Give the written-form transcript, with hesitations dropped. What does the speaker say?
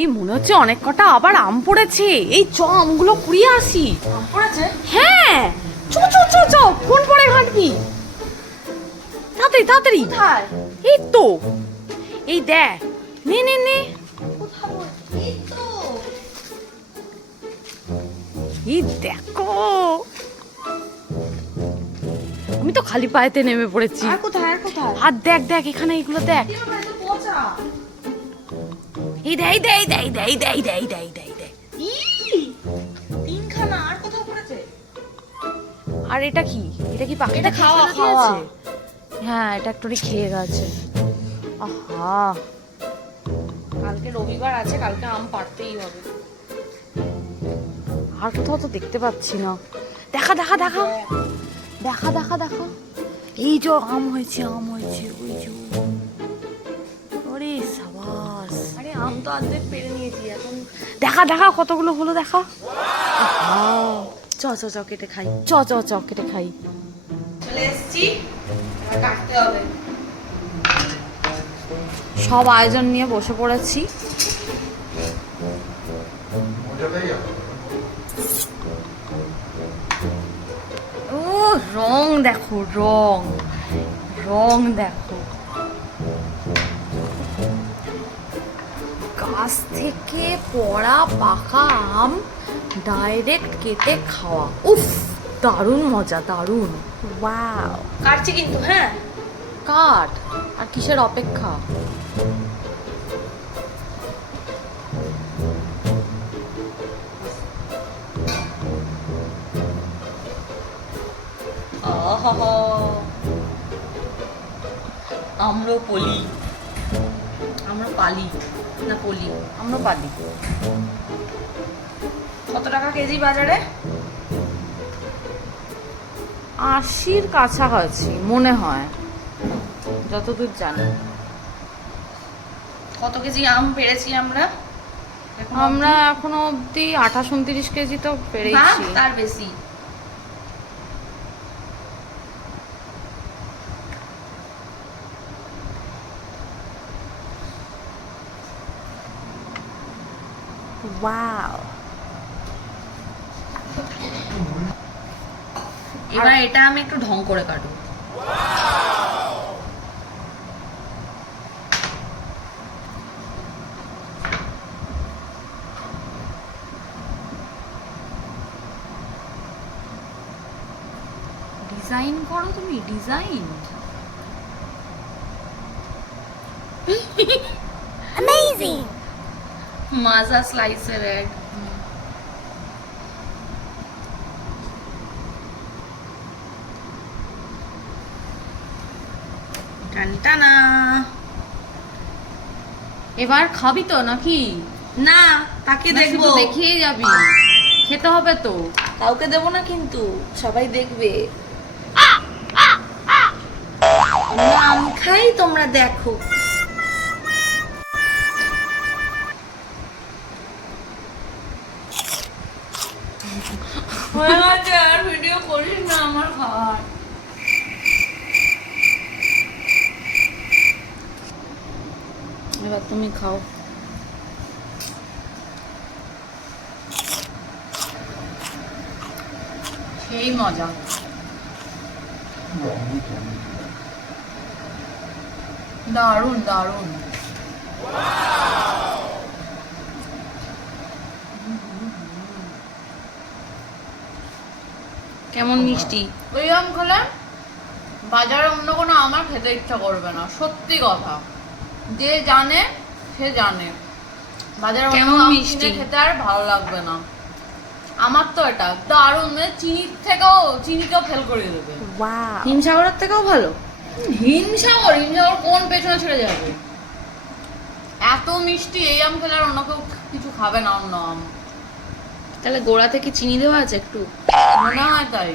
এই মনে হচ্ছে অনেক কটা আবার আম পড়েছে। এই চ আমগুলো কুড়িয়ে আসি। আম পড়েছে? হ্যাঁ, চ চ চ চ, কোন পরে ঘাটবি? তাড়াতাড়ি তাড়াতাড়ি। কোথায়? এই তো, এই দেখ, নে নে নে। কোথায়? এই তো। এই দেখো, আমি তো খালি পায়েতে নেমে পড়েছি। আর কোথায়? আর কোথায়? আর দেখ দেখ, এখানে এগুলো দেখ। এ বাবা, এত পচা। এই দেই দেই দেই দেই দেই দেই দেই দেই দেই। ই! তিনখানা। আর কোথাও পড়েছে? আর এটা কি? এটা কি পাখিটা এটা খাওয়া, খেয়ে খাওয়া। দিয়েছে? হ্যাঁ, এটা একটু খেয়ে গেছে। আহা, কালকে রবিবার আছে, কালকে আম পাড়তেই হবে। আর কোথাও তো দেখতে পাচ্ছি না। দেখা দেখা দেখা দেখা দেখা দেখা, এই যে আম হয়েছে, আম হয়েছে, ওই যে। ওরে সাবাস, আরে আম তো অর্ধেক পেরে নিয়েছি এখন। দেখা দেখা কতগুলো হলো দেখা। আহা, চ চ চ কেটে খাই, চ চ চ কেটে খাই। চলে এসেছি, এবার কাটতে হবে। সব আয়োজন নিয়ে বসে পড়েছি। ও রং দেখো, রং রং দেখো, গাছ থেকে পড়া পাকা আম ডাইরেক্ট কেটে খাওয়া। উফ, দারুণ মজা, দারুণ। ওয়াও, কাটছি কিন্তু, হ্যাঁ। কাট। আর কিসের অপেক্ষা? আহা, আম্রপলি। আমরা পালি না পলি? আমরা পালি। কত টাকা কেজি বাজারে? 80-র কাছাকাছি মনে হয়, যতদূর জানি। কত কেজি আম পেরেছি আমরা? আমরা এখনো অব্দি 28-29 কেজি তো না, পেরেছি। তার বেশি। ওয়াও। এবার এটা আমি একটু ঢং করে কাটবো। ডিজাইন করো তুমি, ডিজাইন। অ্যামেজিং। মাজা স্লাইসের এড। টানটানা। এবার খাবি তো নাকি? না, তাকে না, দেখবো। শুধু দেখিয়ে যাবি? খেতে হবে তো। কাউকে দেবো না কিন্তু, সবাই দেখবে। আমরা আম খাই, তোমরা দেখো। হয়ে গেছে, আর ভিডিও করিস না আমার খাবার। এবার তুমি খাও। সেই মজা। দারুণ দারুণ। কেমন মিষ্টি? ওই আম খেলে বাজারে অন্য কোনো আমার খেতে ইচ্ছা করবে না, সত্যি কথা। যে জানে সে জানে, বাজারে অন্য কেমন আম মিষ্টি? কিনে খেতে আর ভালো লাগবে না। আমার তো এটা দারুণ, মানে চিনিকেও ফেল করে দেবে। হিমসাগরের থেকেও ভালো। হিমসাগর, হিমসাগর কোন পেছনে ছেড়ে যাবে? এত মিষ্টি, এই আম খেলে আর অন্য কেউ কিছু খাবে না, অন্য আম। তাহলে গোড়া থেকে চিনি দেওয়া আছে একটু? মনে হয় তাই।